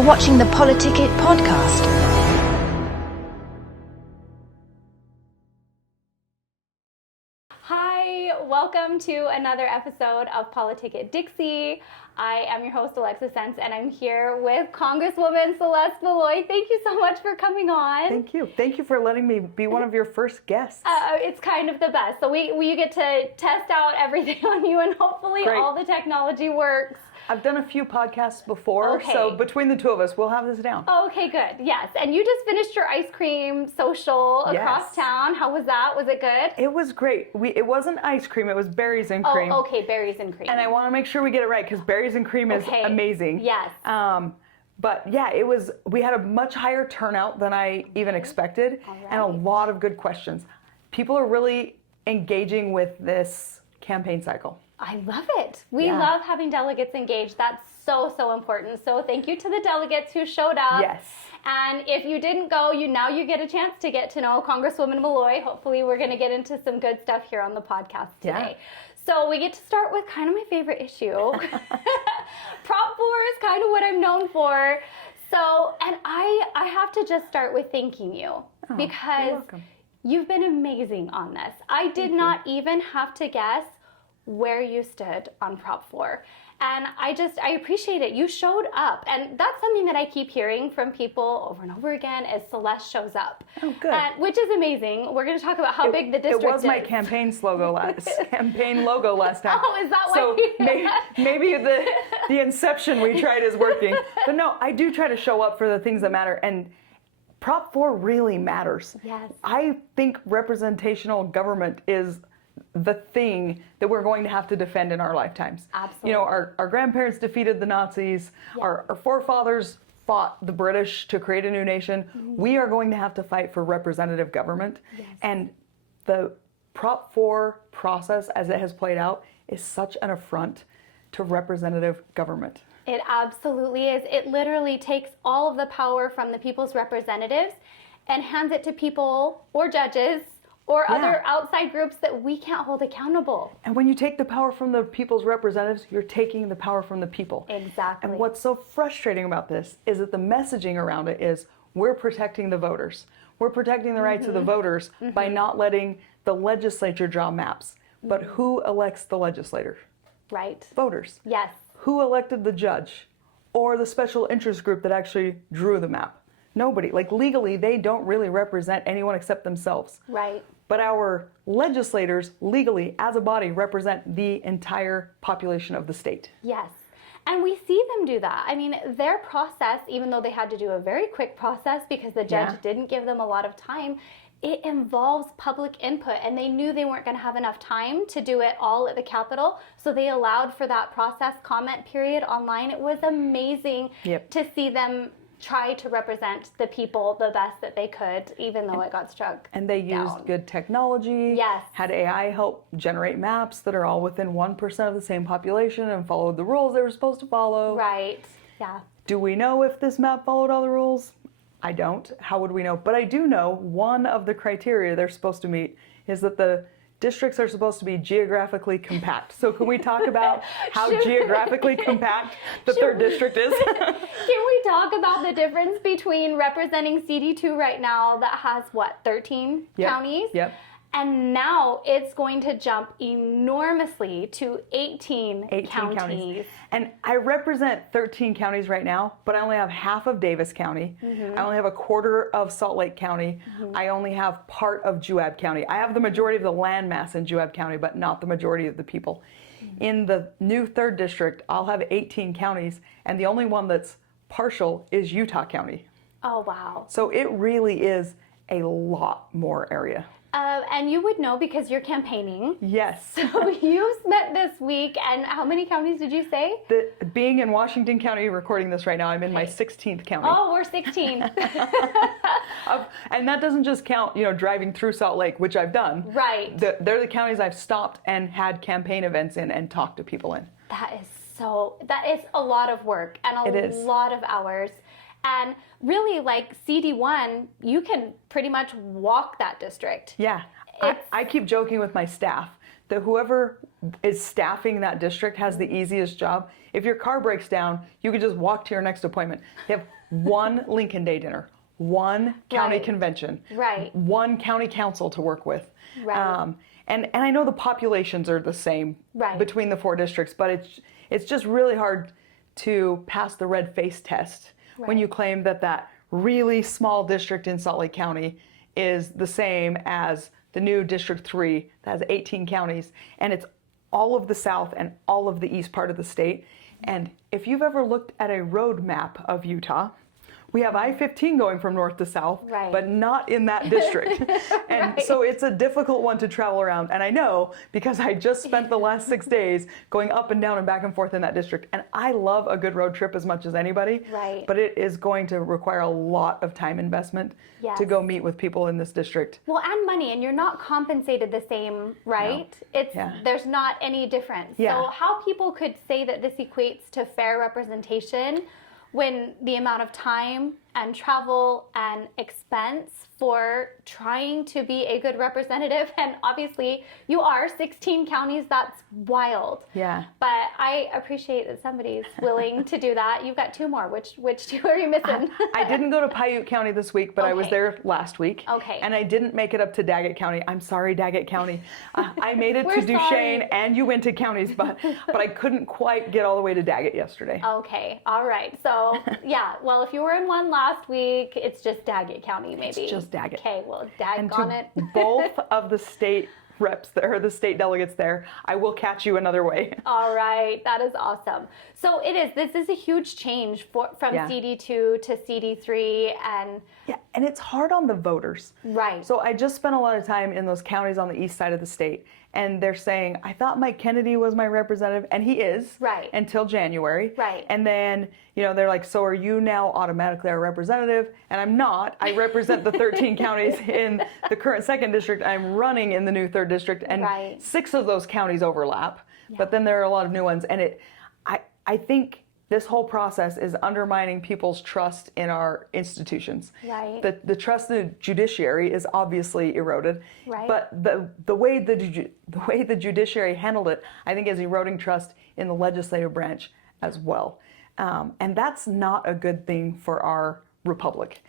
You're watching the PoliticIt podcast. Hi, welcome to another episode of PoliticIt Dixie. I am your host, Alexis Ence, and I'm here with Congresswoman Celeste Maloy. Thank you so much for coming on. Thank you. Thank you for letting me be one of your first guests. It's kind of the best. So we get to test out everything on you, and hopefully all the technology works. I've done a few podcasts before, so between the two of us, we'll have this down. Okay, good. Yes. And you just finished your ice cream social across town. How was that? Was it good? It was great. It wasn't ice cream, it was berries and cream. Oh, okay, berries and cream. And I want to make sure we get it right, because berries and cream is amazing. Yes. But yeah, we had a much higher turnout than I even expected, and a lot of good questions. People are really engaging with this campaign cycle. I love it. We love having delegates engaged. That's so important. So thank you to the delegates who showed up. Yes. And if you didn't go, now you get a chance to get to know Congresswoman Maloy. Hopefully we're going to get into some good stuff here on the podcast today. So we get to start with kind of my favorite issue. Prop 4 is kind of what I'm known for. So, and I have to just start with thanking you because you've been amazing on this. I did not even have to guess where you stood on Prop 4. And I appreciate it. You showed up. And that's something that I keep hearing from people over and over again is Celeste shows up. Oh, good. Which is amazing. We're going to talk about how big the district is. It was my campaign logo last time. Oh, is that why? So maybe the inception we tried is working. But no, I do try to show up for the things that matter. And Prop 4 really matters. Yes. I think representational government is the thing that we're going to have to defend in our lifetimes. Absolutely. You know, our grandparents defeated the Nazis, our forefathers fought the British to create a new nation. We are going to have to fight for representative government. Yes. And the Prop 4 process as it has played out is such an affront to representative government. It absolutely is. It literally takes all of the power from the people's representatives and hands it to people or judges or other outside groups that we can't hold accountable. And when you take the power from the people's representatives, you're taking the power from the people. Exactly. And what's so frustrating about this is that the messaging around it is we're protecting the voters. We're protecting the rights of the voters by not letting the legislature draw maps. But who elects the legislator? Right. Voters. Yes. Who elected the judge or the special interest group that actually drew the map? Nobody. Like legally, they don't really represent anyone except themselves. Right. But our legislators, legally, as a body, represent the entire population of the state. Yes. And we see them do that. I mean, their process, even though they had to do a very quick process because the judge didn't give them a lot of time, it involves public input. And they knew they weren't going to have enough time to do it all at the Capitol. So they allowed for that process comment period online. It was amazing to see them try to represent the people the best that they could, even though it got struck And they used good technology, had AI help generate maps that are all within 1% of the same population and followed the rules they were supposed to follow. Right, yeah. Do we know if this map followed all the rules? I don't. How would we know? But I do know one of the criteria they're supposed to meet is that the districts are supposed to be geographically compact. So can we talk about how geographically compact the 3rd district is? Can we talk about the difference between representing CD2 right now that has, 13 counties? Yep. And now it's going to jump enormously to 18 counties. And I represent 13 counties right now, but I only have half of Davis County. I only have a quarter of Salt Lake County. I only have part of Juab County. I have the majority of the land mass in Juab County, but not the majority of the people. In the new 3rd district, I'll have 18 counties, and the only one that's partial is Utah County. Oh, wow. So it really is a lot more area. And you would know because you're campaigning. Yes. So you spent this week, and how many counties did you say? Being in Washington County, recording this right now, I'm in my 16th county. Oh, we're 16. And that doesn't just count, driving through Salt Lake, which I've done. Right. They're the counties I've stopped and had campaign events in and talked to people in. That is a lot of work and a lot of hours. And really, like CD1, you can pretty much walk that district. Yeah. I keep joking with my staff that whoever is staffing that district has the easiest job. If your car breaks down, you could just walk to your next appointment. They have one Lincoln Day dinner, one county convention, one county council to work with. And I know the populations are the same between the 4 districts, but it's just really hard to pass the red face test when you claim that really small district in Salt Lake County is the same as the new District 3 that has 18 counties, and it's all of the south and all of the east part of the state. And if you've ever looked at a road map of Utah, we have I-15 going from north to south, but not in that district. And so it's a difficult one to travel around. And I know because I just spent the last 6 days going up and down and back and forth in that district. And I love a good road trip as much as anybody. But it is going to require a lot of time investment to go meet with people in this district. Well, and money, and you're not compensated the same, right? No. There's not any difference. So how people could say that this equates to fair representation when the amount of time and travel and expense for trying to be a good representative, and obviously you are 16 counties, that's wild. But I appreciate that somebody's willing to do that. You've got 2 more. Which 2 are you missing? I didn't go to Paiute County this week, but I was there last week. And I didn't make it up to Daggett County. I'm sorry, Daggett County. I made it to Duchesne and Uinta counties, but I couldn't quite get all the way to Daggett yesterday. Okay, all right. So well, if you were in one last week, it's just Daggett County, maybe. It's just Daggett. Okay, well, daggone it. Both of the state reps there, the state delegates there, I will catch you another way. All right, that is awesome. So this is a huge change from CD2 to CD3, and and it's hard on the voters. So I just spent a lot of time in those counties on the east side of the state, and they're saying, I thought Mike Kennedy was my representative, and he is until January. And then, they're like, so are you now automatically our representative? And I'm not. I represent the 13 counties in the current 2nd district. I'm running in the new 3rd district, and 6 of those counties overlap, but then there are a lot of new ones. And I think this whole process is undermining people's trust in our institutions. The trust in the judiciary is obviously eroded, but the way the judiciary handled it, I think, is eroding trust in the legislative branch as well. And that's not a good thing for our republic.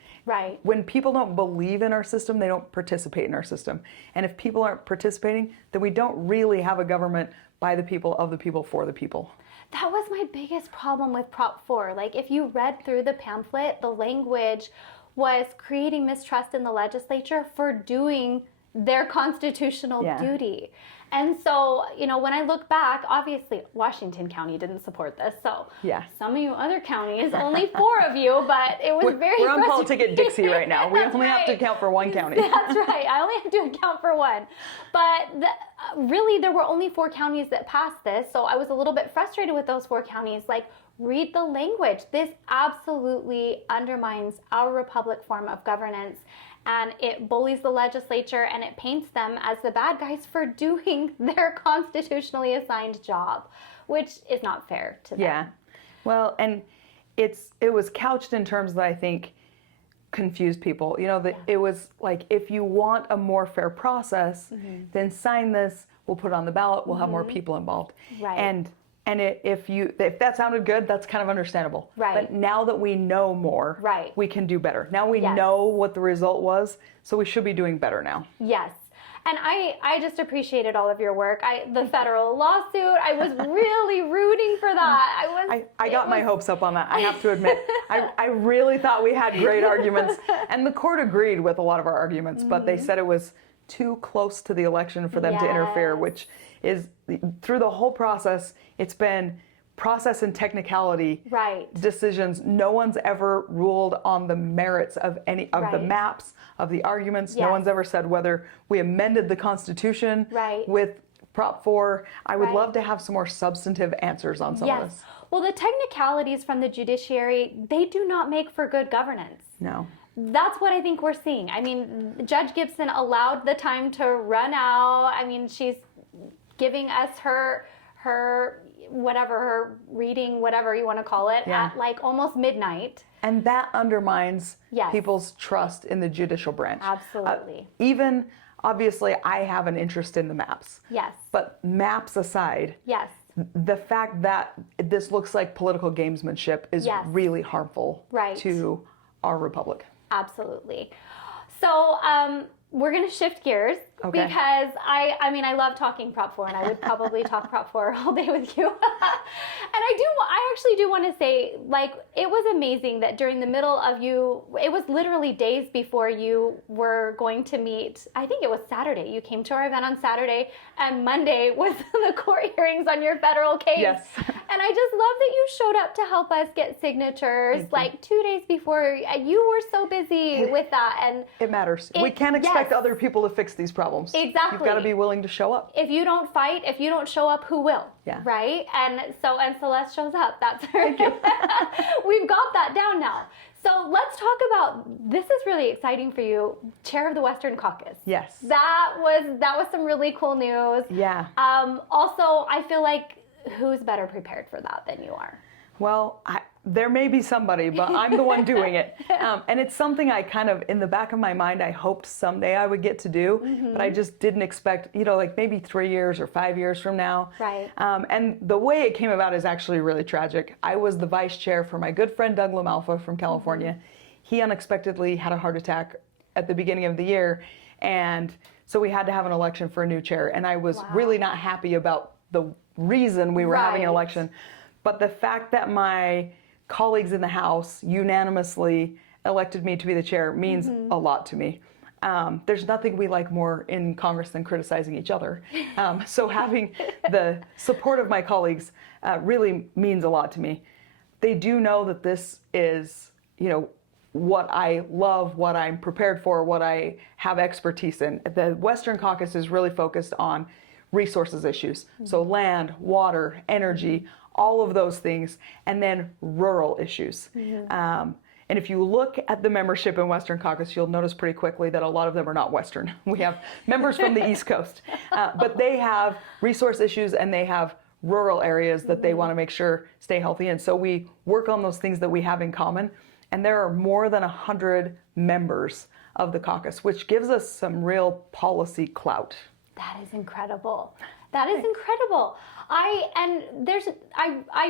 When people don't believe in our system, they don't participate in our system. And if people aren't participating, then we don't really have a government by the people, of the people, for the people. That was my biggest problem with Prop 4. Like, if you read through the pamphlet, the language was creating mistrust in the legislature for doing their constitutional duty. And so, when I look back, obviously Washington County didn't support this. So some of you other counties, only 4 of you, but it was We're on PoliticIt Dixie right now. We only have to account for 1 county. That's right. I only have to account for 1. But really, there were only 4 counties that passed this. So I was a little bit frustrated with those 4 counties. Like, read the language. This absolutely undermines our republic form of governance. And it bullies the legislature, and it paints them as the bad guys for doing their constitutionally assigned job, which is not fair to them. Well, and it was couched in terms that I think confused people. It was like, if you want a more fair process, then sign this, we'll put it on the ballot, we'll have more people involved. And if that sounded good, that's kind of understandable. But now that we know more, we can do better. Now we know what the result was, so we should be doing better now. And I just appreciated all of your work. The federal lawsuit, I was really rooting for that. I got my hopes up on that, I have to admit. I really thought we had great arguments, and the court agreed with a lot of our arguments, but they said it was too close to the election for them to interfere, which is, through the whole process, it's been process and technicality decisions. No one's ever ruled on the merits of any of the maps, of the arguments. No one's ever said whether we amended the Constitution with Prop 4. I would love to have some more substantive answers on some of this. Well, the technicalities from the judiciary, they do not make for good governance. No. That's what I think we're seeing. I mean, Judge Gibson allowed the time to run out. I mean, she's giving us her reading, whatever you want to call it, at like almost midnight. And that undermines people's trust in the judicial branch. Absolutely. Even obviously I have an interest in the maps. Yes. But maps aside, Yes. the fact that this looks like political gamesmanship is Yes. really harmful Right. to our republic. Absolutely. So we're going to shift gears because I mean, I love talking Prop 4 and I would probably talk Prop 4 all day with you. And I actually do want to say, like, it was amazing that during the middle of it was literally days before you were going to meet, I think it was Saturday. You came to our event on Saturday and Monday was the court hearings on your federal case. Yes. And I just love that you showed up to help us get signatures like 2 days before. You were so busy with that. And it matters. We can't expect other people to fix these problems. Exactly. You've got to be willing to show up. If you don't fight, if you don't show up, who will? Yeah. Right? And Celeste shows up. That's her. Thank you. We've got that down now. So let's talk about, this is really exciting for you, Chair of the Western Caucus. Yes. That was some really cool news. Yeah. Also, I feel like who's better prepared for that than you are? Well, there may be somebody, but I'm the one doing it. And it's something I kind of, in the back of my mind, I hoped someday I would get to do, but I just didn't expect, like maybe 3 years or 5 years from now. Right. And the way it came about is actually really tragic. I was the vice chair for my good friend Doug LaMalfa from California. He unexpectedly had a heart attack at the beginning of the year, and so we had to have an election for a new chair. And I was really not happy about the reason we were having an election. But the fact that my colleagues in the House unanimously elected me to be the chair means a lot to me. There's nothing we like more in Congress than criticizing each other. So having the support of my colleagues really means a lot to me. They do know that this is, what I love, what I'm prepared for, what I have expertise in. The Western Caucus is really focused on resources issues. So land, water, energy, all of those things, and then rural issues. And if you look at the membership in Western Caucus, you'll notice pretty quickly that a lot of them are not Western. We have members from the East Coast, but they have resource issues and they have rural areas that they want to make sure stay healthy. And so we work on those things that we have in common. And there are more than 100 members of the caucus, which gives us some real policy clout. That is incredible. That is incredible. I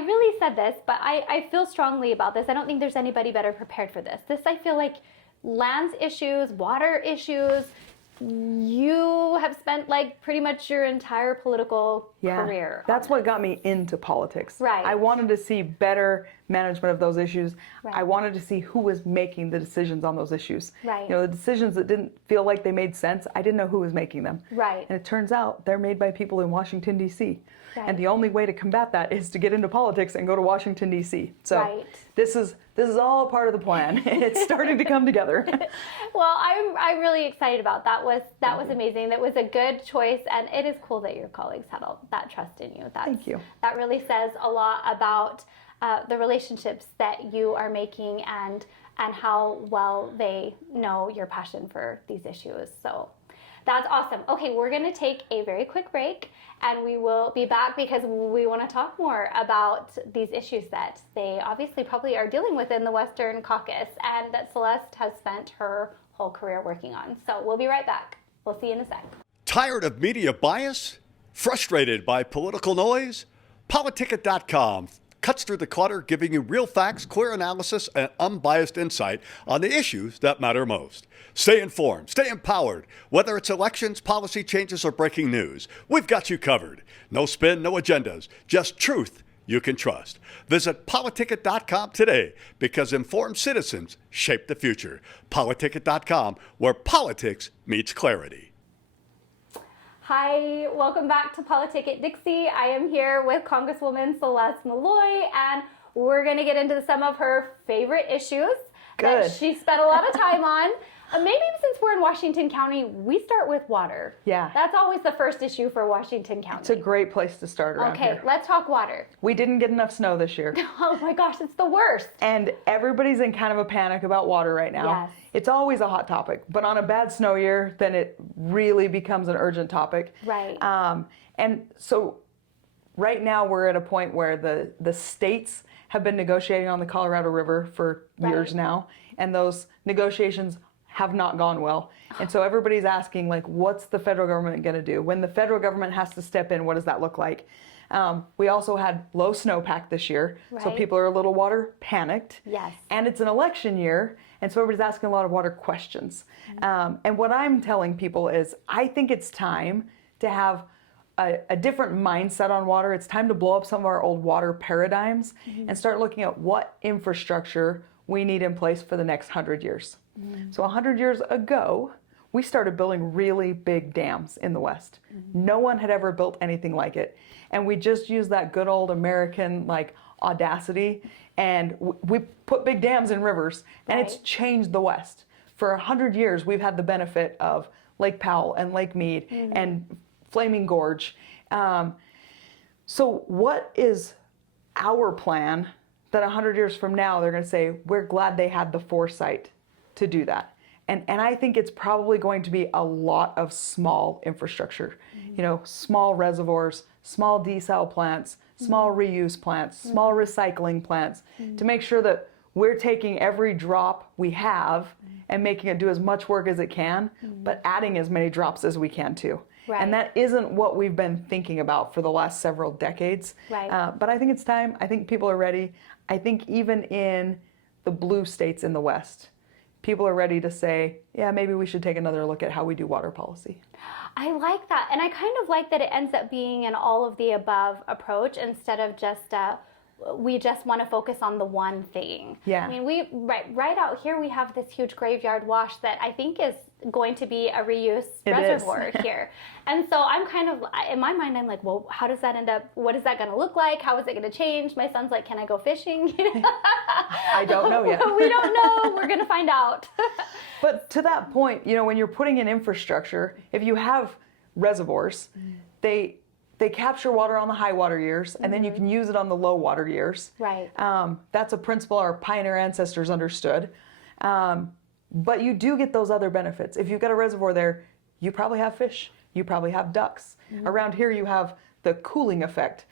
really said this, but I feel strongly about this. I don't think there's anybody better prepared for this. I feel like lands issues, water issues, you have spent like pretty much your entire political career. That's what got me into politics. Right. I wanted to see better management of those issues. Right. I wanted to see who was making the decisions on those issues. Right. The decisions that didn't feel like they made sense, I didn't know who was making them. Right. And it turns out they're made by people in Washington, D.C. Right. And the only way to combat that is to get into politics and go to Washington, D.C. So this is all part of the plan. It's starting to come together. Well, I'm really excited about that. That was amazing. That was a good choice, and it is cool that your colleagues had all that trust in you. Thank you. That really says a lot about the relationships that you are making and how well they know your passion for these issues. So that's awesome. Okay, we're going to take a very quick break, and we will be back because we want to talk more about these issues that they obviously probably are dealing with in the Western Caucus and that Celeste has spent her whole career working on. So we'll be right back. We'll see you in a sec. Tired of media bias? Frustrated by political noise? PoliticIt.com cuts through the clutter, giving you real facts, clear analysis, and unbiased insight on the issues that matter most. Stay informed, stay empowered. Whether it's elections, policy changes, or breaking news, we've got you covered. No spin, no agendas, just truth you can trust. Visit PoliticIt.com today because informed citizens shape the future. PoliticIt.com, where politics meets clarity. Hi, welcome back to PoliticIt Dixie. I am here with Congresswoman Celeste Maloy, and we're going to get into some of her favorite issues that she spent a lot of time on. Maybe since we're in Washington County, we start with water. Yeah. That's always the first issue for Washington County. It's a great place to start around here. Okay, let's talk water. We didn't get enough snow this year. Oh my gosh, it's the worst. And everybody's in kind of a panic about water right now. Yes. It's always a hot topic, but on a bad snow year, then it really becomes an urgent topic. Right. And so right now we're at a point where the states have been negotiating on the Colorado River for years now, and those negotiations have not gone well. And so everybody's asking, like, what's the federal government going to do? When the federal government has to step in, what does that look like? We also had low snowpack this year, so Right. people are a little water panicked. Yes. And it's an election year, and so everybody's asking a lot of water questions. And what I'm telling people is, I think it's time to have a different mindset on water. It's time to blow up some of our old water paradigms and start looking at what infrastructure we need in place for the next 100 years. So 100 years ago, we started building really big dams in the West. No one had ever built anything like it. And we just used that good old American like audacity, and we put big dams in rivers, and it's Right. changed the West. For 100 years, we've had the benefit of Lake Powell and Lake Mead and Flaming Gorge. So what is our plan that 100 years from now, they're going to say, we're glad they had the foresight to do that? And I think it's probably going to be a lot of small infrastructure, you know, small reservoirs, small desal plants, small reuse plants, small recycling plants, to make sure that we're taking every drop we have and making it do as much work as it can, but adding as many drops as we can too. Right. And that isn't what we've been thinking about for the last several decades. Right. But I think it's time. I think people are ready. I think even in the blue states in the West, people are ready to say, yeah, maybe we should take another look at how we do water policy. I like that. And I kind of like that it ends up being an all of the above approach instead of just we just want to focus on the one thing. Yeah. I mean, we right out here we have this huge graveyard wash that I think is going to be a reuse It reservoir is. here. And so I'm kind of, in my mind, I'm like, well, how does that end up, what is that going to look like? How is it going to change? My son's like, can I go fishing? I don't know yet. We don't know. We're going to find out. But to that point, you know, when you're putting in infrastructure, if you have reservoirs, they capture water on the high water years, and then you can use it on the low water years. Right. That's a principle our pioneer ancestors understood. But you do get those other benefits. If you've got a reservoir there, you probably have fish. You probably have ducks. Around here, you have the cooling effect.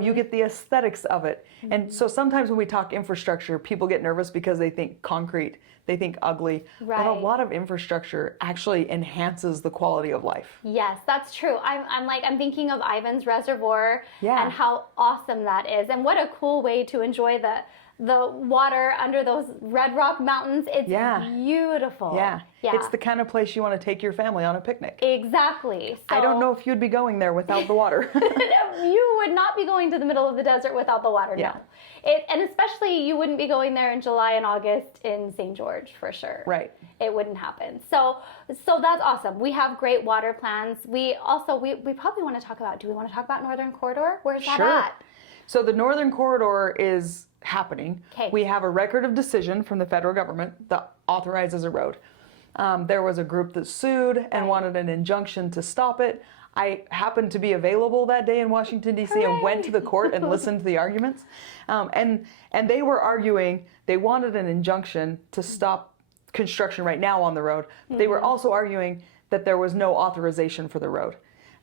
You get the aesthetics of it. And so sometimes when we talk infrastructure, people get nervous because they think concrete, they think ugly. But a Right. lot of infrastructure actually enhances the quality of life. Yes, that's true. I'm thinking of Ivan's Reservoir Yeah. and how awesome that is, and what a cool way to enjoy the water under those Red Rock Mountains. It's Yeah. beautiful. Yeah. Yeah. It's the kind of place you want to take your family on a picnic. Exactly. I don't So- know if you'd be going there without the water. You would not be going to the middle of the desert without the water, Yeah. no. And especially you wouldn't be going there in July and August in St. George, for sure. Right. It wouldn't happen. So that's awesome. We have great water plans. We probably want to talk about, do we want to talk about Northern Corridor? Where's that Sure. at? So the Northern Corridor is happening. 'Kay. We have a record of decision from the federal government that authorizes a road. There was a group that sued and wanted an injunction to stop it. I happened to be available that day in Washington, D.C. and went to the court and listened to the arguments. And they were arguing, they wanted an injunction to stop construction right now on the road. But they were also arguing that there was no authorization for the road.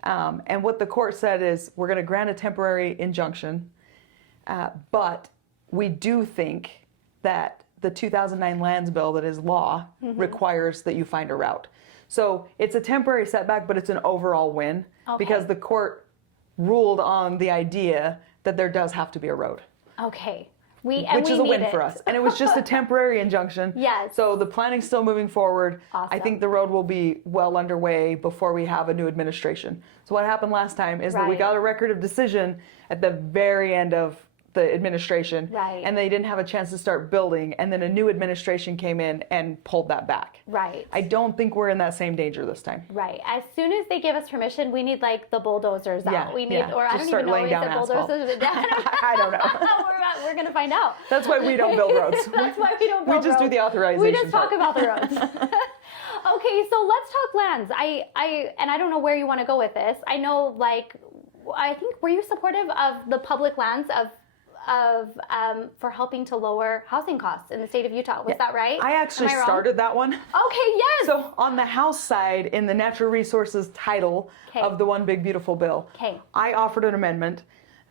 And what the court said is, we're going to grant a temporary injunction, but we do think that the 2009 lands bill that is law requires that you find a route. So it's a temporary setback, but it's an overall win because the court ruled on the idea that there does have to be a road. Okay. Which is a win for us. And it was just a temporary injunction. Yes. So the planning's still moving forward. Awesome. I think the road will be well underway before we have a new administration. So what happened last time is that we Right. got a record of decision at the very end of the administration. Right. And they didn't have a chance to start building. And then a new administration came in and pulled that back. Right. I don't think we're in that same danger this time. Right. As soon as they give us permission, we need like the bulldozers Yeah, out. We need, yeah. or I Just don't start even know, laying is down it asphalt. bulldozers? I don't know. We're going to find out. That's why we don't build roads. That's why we don't build We just do roads. the authorization We just talk part. about the roads. Okay, so let's talk lands. I don't know where you want to go with this. I know, like, I think, were you supportive of the public lands for helping to lower housing costs in the state of Utah? Was that right? I actually Am I wrong? started that one. Okay, yes. So on the House side, in the natural resources title 'Kay. of the One Big Beautiful Bill, 'Kay. I offered an amendment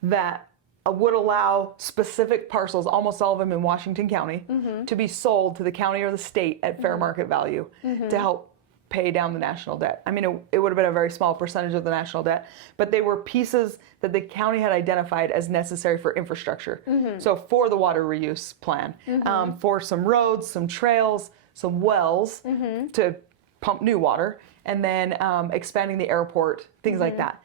that would allow specific parcels, almost all of them in Washington County, to be sold to the county or the state at fair market value to help pay down the national debt. I mean, it would have been a very small percentage of the national debt, but they were pieces that the county had identified as necessary for infrastructure. So for the water reuse plan, for some roads, some trails, some wells to pump new water, and then expanding the airport, things like that.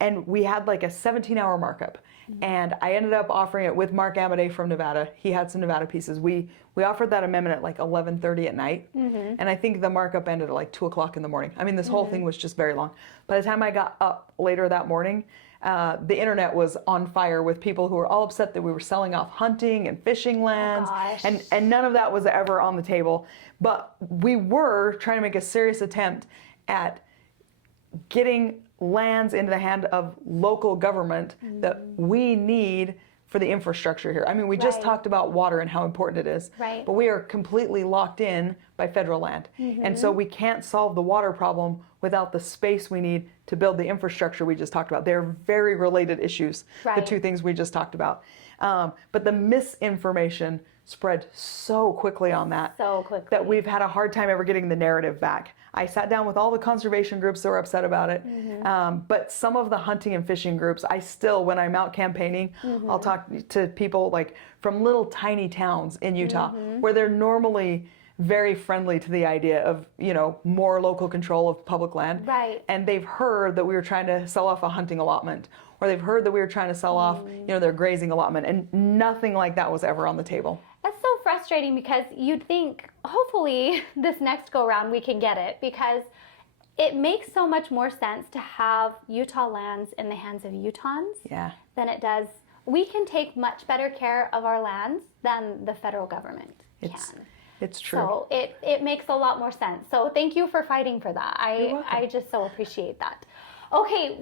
And we had like a 17-hour markup. And I ended up offering it with Mark Amadei from Nevada. He had some Nevada pieces. We offered that amendment at like 11:30 at night. And I think the markup ended at like 2 o'clock in the morning. I mean, this whole thing was just very long. By the time I got up later that morning, the internet was on fire with people who were all upset that we were selling off hunting and fishing lands. And none of that was ever on the table. But we were trying to make a serious attempt at getting lands into the hand of local government that we need for the infrastructure here. I mean, we just talked about water and how important it is, but we are completely locked in by federal land. And so we can't solve the water problem without the space we need to build the infrastructure we just talked about. They're very related issues, the two things we just talked about. But the misinformation spread so quickly on that, that we've had a hard time ever getting the narrative back. I sat down with all the conservation groups that were upset about it, but some of the hunting and fishing groups, I still, when I'm out campaigning, I'll talk to people like from little tiny towns in Utah where they're normally very friendly to the idea of, you know, more local control of public land. And they've heard that we were trying to sell off a hunting allotment, or they've heard that we were trying to sell off, you know, their grazing allotment, and nothing like that was ever on the table. That's so frustrating, because you'd think, hopefully, this next go-round we can get it, because it makes so much more sense to have Utah lands in the hands of Utahns than it does. We can take much better care of our lands than the federal government can. It's true. So it makes a lot more sense. So thank you for fighting for that. I just so appreciate that. Okay,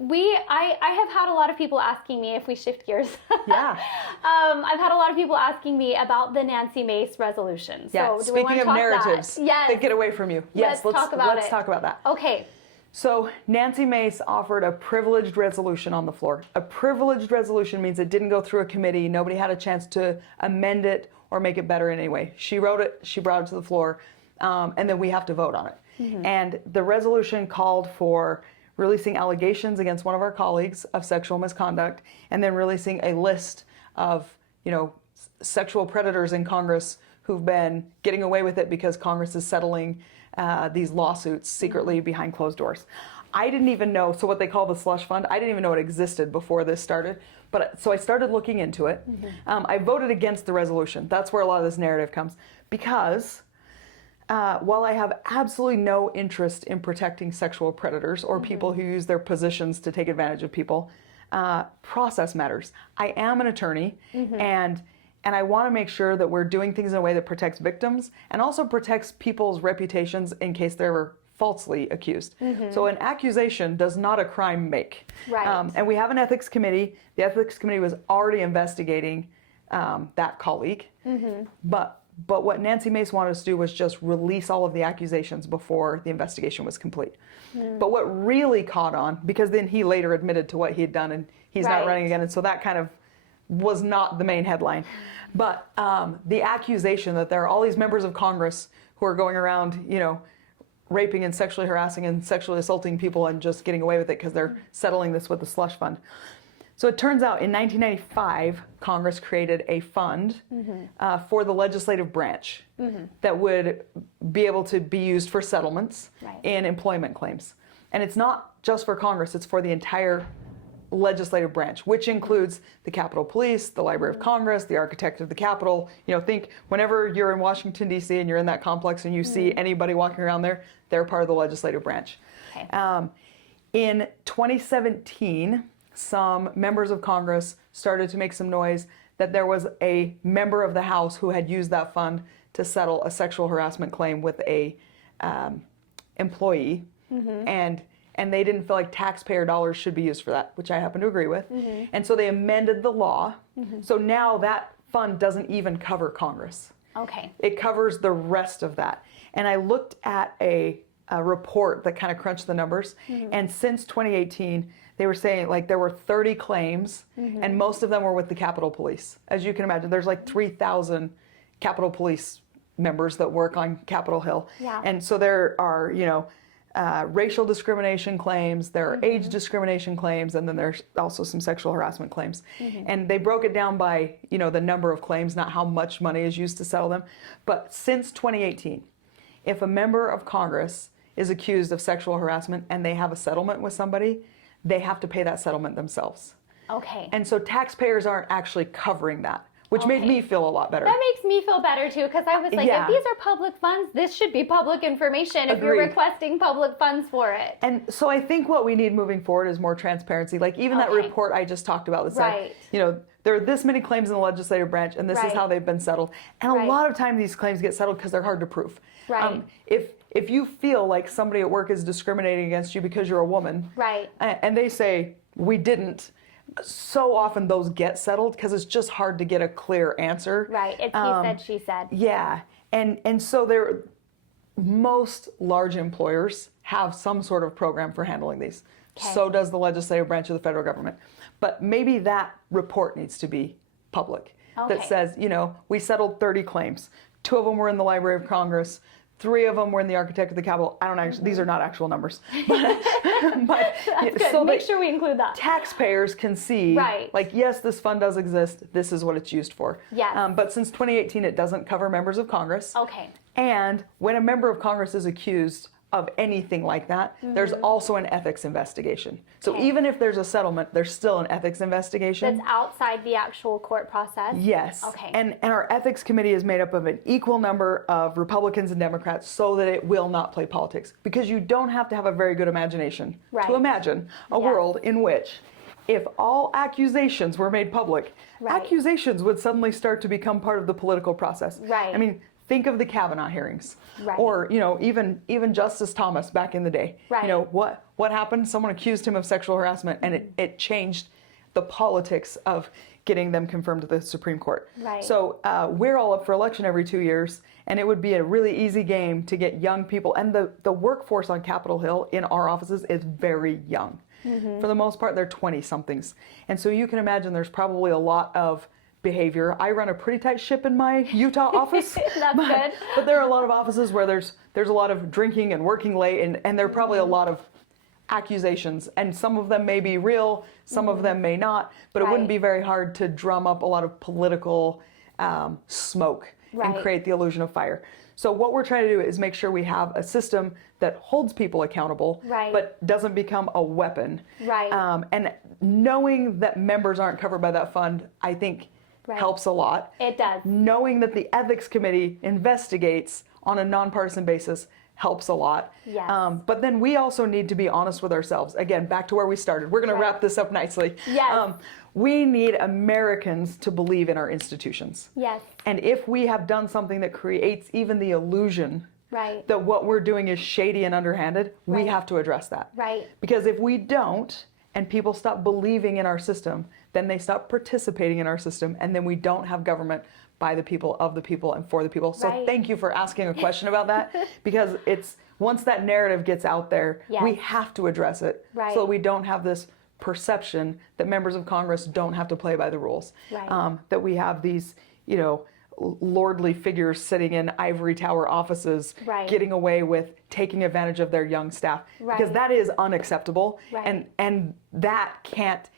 I have had a lot of people asking me, if we shift gears. I've had a lot of people asking me about the Nancy Mace resolution. So do we want to talk narratives that get away from you. Yes, let's talk about that. Okay. So Nancy Mace offered a privileged resolution on the floor. A privileged resolution means it didn't go through a committee. Nobody had a chance to amend it or make it better in any way. She wrote it, she brought it to the floor, and then we have to vote on it. And the resolution called for releasing allegations against one of our colleagues of sexual misconduct, and then releasing a list of, you know, sexual predators in Congress who've been getting away with it because Congress is settling these lawsuits secretly behind closed doors. I didn't even know, so what they call the slush fund, I didn't even know it existed before this started. But so I started looking into it. I voted against the resolution. That's where a lot of this narrative comes, because while I have absolutely no interest in protecting sexual predators or people who use their positions to take advantage of people, process matters. I am an attorney, and I want to make sure that we're doing things in a way that protects victims and also protects people's reputations in case they were falsely accused. So an accusation does not a crime make. And we have an ethics committee. The ethics committee was already investigating that colleague, but what Nancy Mace wanted us to do was just release all of the accusations before the investigation was complete. But what really caught on, because then he later admitted to what he had done and he's not running again, and so that kind of was not the main headline. But the accusation that there are all these members of Congress who are going around, you know, raping and sexually harassing and sexually assaulting people and just getting away with it because they're settling this with the slush fund. So it turns out in 1995, Congress created a fund for the legislative branch that would be able to be used for settlements in employment claims. And it's not just for Congress, it's for the entire legislative branch, which includes the Capitol Police, the Library of Congress, the Architect of the Capitol. You know, think whenever you're in Washington, D.C. and you're in that complex and you see anybody walking around there, they're part of the legislative branch. In 2017, some members of Congress started to make some noise that there was a member of the House who had used that fund to settle a sexual harassment claim with a employee, and they didn't feel like taxpayer dollars should be used for that, which I happen to agree with. And so they amended the law. So now that fund doesn't even cover Congress. It covers the rest of that. And I looked at a report that kind of crunched the numbers, and since 2018, they were saying like there were 30 claims, and most of them were with the Capitol Police. As you can imagine, there's like 3,000 Capitol Police members that work on Capitol Hill. Yeah. And so there are, racial discrimination claims, there are age discrimination claims, and then there's also some sexual harassment claims. And they broke it down by, the number of claims, not how much money is used to settle them. But since 2018, if a member of Congress is accused of sexual harassment and they have a settlement with somebody, they have to pay that settlement themselves. Okay. And so taxpayers aren't actually covering that, which made me feel a lot better. That makes me feel better too, because I was like, if these are public funds, this should be public information if you're requesting public funds for it. And so I think what we need moving forward is more transparency. Like even that report I just talked about that said, there are this many claims in the legislative branch and this is how they've been settled. And a lot of time these claims get settled because they're hard to prove. Right. If you feel like somebody at work is discriminating against you because you're a woman, and they say, we didn't, so often those get settled because it's just hard to get a clear answer. Right. It's he said, she said. Yeah. And so most large employers have some sort of program for handling these. Okay. So does the legislative branch of the federal government. But maybe that report needs to be public that says, we settled 30 claims. 2 of them were in the Library of Congress. 3 of them were in the Architect of the Capitol. I don't actually, these are not actual numbers. But That's good. So make sure we include that. Taxpayers can see, like, yes, this fund does exist. This is what it's used for. Yes. But since 2018, it doesn't cover members of Congress. Okay. And when a member of Congress is accused of anything like that, there's also an ethics investigation. So even if there's a settlement, there's still an ethics investigation. That's outside the actual court process? Yes. Okay. And our ethics committee is made up of an equal number of Republicans and Democrats so that it will not play politics. Because you don't have to have a very good imagination to imagine a world in which if all accusations were made public, accusations would suddenly start to become part of the political process. Right. I mean, think of the Kavanaugh hearings, or even Justice Thomas back in the day. Right. What happened? Someone accused him of sexual harassment, and it changed the politics of getting them confirmed to the Supreme Court. Right. So we're all up for election every 2 years, and it would be a really easy game to get young people. And the workforce on Capitol Hill in our offices is very young. For the most part, they're 20-somethings, and so you can imagine there's probably a lot of behavior. I run a pretty tight ship in my Utah office. That's good. But there are a lot of offices where there's a lot of drinking and working late, and there are probably a lot of accusations, and some of them may be real, some of them may not, but it wouldn't be very hard to drum up a lot of political smoke and create the illusion of fire. So what we're trying to do is make sure we have a system that holds people accountable, but doesn't become a weapon. And knowing that members aren't covered by that fund, I think helps a lot. It does. Knowing that the ethics committee investigates on a nonpartisan basis helps a lot. Yes. But then we also need to be honest with ourselves. Again, back to where we started. We're going to wrap this up nicely. Yes. We need Americans to believe in our institutions. Yes. And if we have done something that creates even the illusion that what we're doing is shady and underhanded, we have to address that. Because if we don't, and people stop believing in our system, then they stop participating in our system, and then we don't have government by the people, of the people, and for the people. So thank you for asking a question about that, because it's once that narrative gets out there, we have to address it so that we don't have this perception that members of Congress don't have to play by the rules, that we have these, lordly figures sitting in ivory tower offices getting away with taking advantage of their young staff, because that is unacceptable, and that can't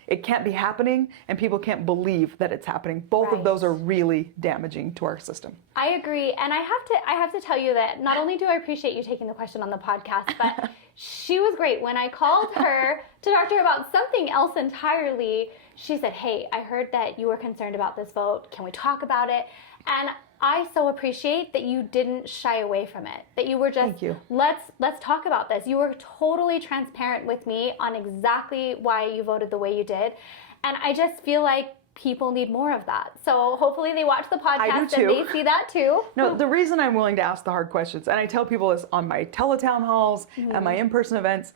be happening, and people can't believe that it's happening. Both of those are really damaging to our system. I agree, and I have to tell you that not only do I appreciate you taking the question on the podcast, but she was great. When I called her to talk to her about something else entirely, she said, "Hey, I heard that you were concerned about this vote. Can we talk about it?" And I so appreciate that you didn't shy away from it, that you were just, Thank you. Let's talk about this. You were totally transparent with me on exactly why you voted the way you did. And I just feel like people need more of that. So hopefully they watch the podcast and they see that too. No, the reason I'm willing to ask the hard questions, and I tell people this on my teletown halls and my in-person events,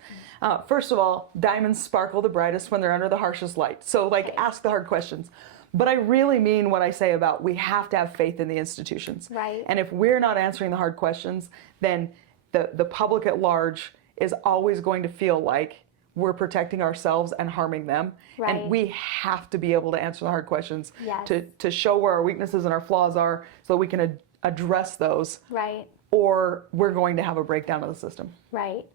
first of all, diamonds sparkle the brightest when they're under the harshest light. So ask the hard questions. But I really mean what I say about we have to have faith in the institutions. And if we're not answering the hard questions, then the public at large is always going to feel like we're protecting ourselves and harming them. Right. And we have to be able to answer the hard questions Yes. to show where our weaknesses and our flaws are so we can address those. Right. Or we're going to have a breakdown of the system. Right.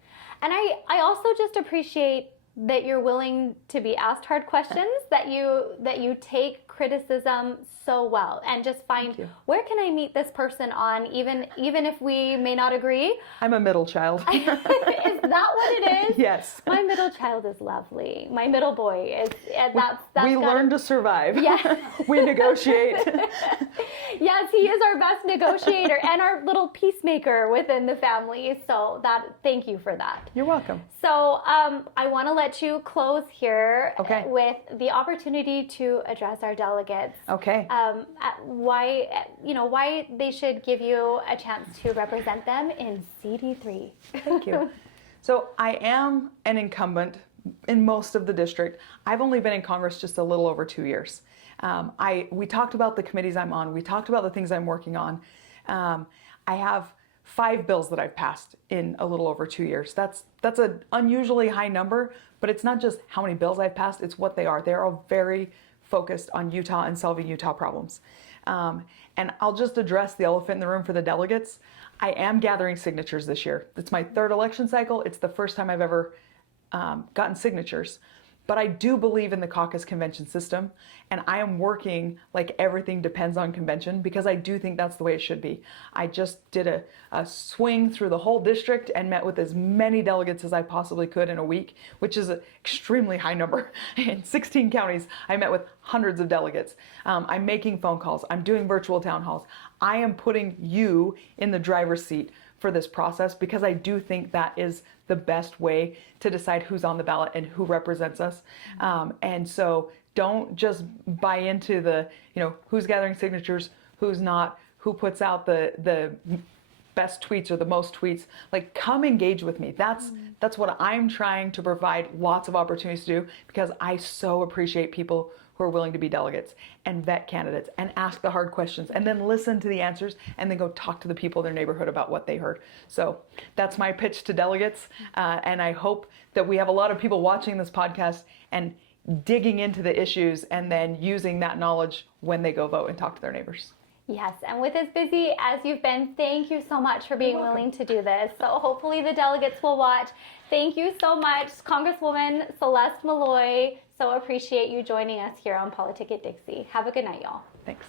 And I also just appreciate that you're willing to be asked hard questions, that you take criticism so well and just find where can I meet this person on, even if we may not agree. I'm a middle child. Is that what it is? Yes. My middle child is lovely. My middle boy is, and that's we learn to survive. Yeah. We negotiate. Yes, he is our best negotiator and our little peacemaker within the family. So thank you for that. You're welcome. So I want to let you close here with the opportunity to address our delegates. Okay. Why they should give you a chance to represent them in CD3. Thank you. So I am an incumbent in most of the district. I've only been in Congress just a little over 2 years. We talked about the committees I'm on. We talked about the things I'm working on. I have 5 bills that I've passed in a little over 2 years. That's an unusually high number, but it's not just how many bills I've passed, it's what they are. They're all very focused on Utah and solving Utah problems. And I'll just address the elephant in the room for the delegates. I am gathering signatures this year. It's my 3rd election cycle. It's the first time I've ever gotten signatures. But I do believe in the caucus convention system, and I am working like everything depends on convention because I do think that's the way it should be. I just did a swing through the whole district and met with as many delegates as I possibly could in a week, which is an extremely high number. In 16 counties, I met with hundreds of delegates. I'm making phone calls. I'm doing virtual town halls. I am putting you in the driver's seat for this process because I do think that is the best way to decide who's on the ballot and who represents us. And so don't just buy into the, who's gathering signatures, who's not, who puts out the best tweets or the most tweets. Like, come engage with me. That's what I'm trying to provide lots of opportunities to do because I so appreciate people who are willing to be delegates and vet candidates and ask the hard questions and then listen to the answers and then go talk to the people in their neighborhood about what they heard. So that's my pitch to delegates. And I hope that we have a lot of people watching this podcast and digging into the issues and then using that knowledge when they go vote and talk to their neighbors. Yes, and with as busy as you've been, thank you so much for being willing to do this. So hopefully the delegates will watch. Thank you so much, Congresswoman Celeste Maloy. So appreciate you joining us here on PoliticIt Dixie. Have a good night, y'all. Thanks.